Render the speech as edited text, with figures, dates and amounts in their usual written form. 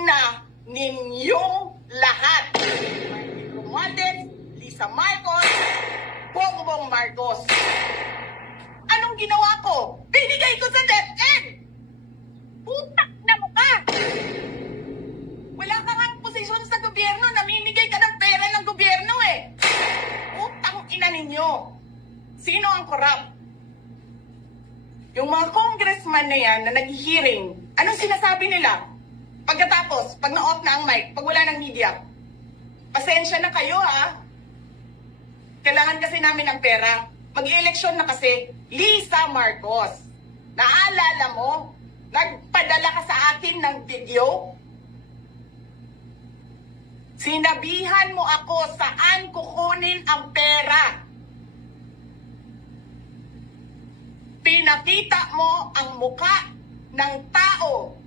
na ninyong lahat. Martin Romualdez, Lisa Marcos, Bongbong Marcos. Anong ginawa ko? Binigay ko sa DepEd! Putak na mukha! Wala ka nga posisyon sa gobyerno, namimigay ka ng pera ng gobyerno eh! Putang ina ninyo! Sino ang corrupt? Yung mga congressman na yan na nag-hearing, anong sinasabi nila? Pagkatapos, pag na-off na ang mic, pag wala ng media, pasensya na kayo ha. Kailangan kasi namin ng pera. Mag-eleksyon na kasi. Lisa Marcos, naalala mo, nagpadala ka sa akin ng video? Sinabihan mo ako saan kukunin ang pera. Pinakita mo ang muka ng tao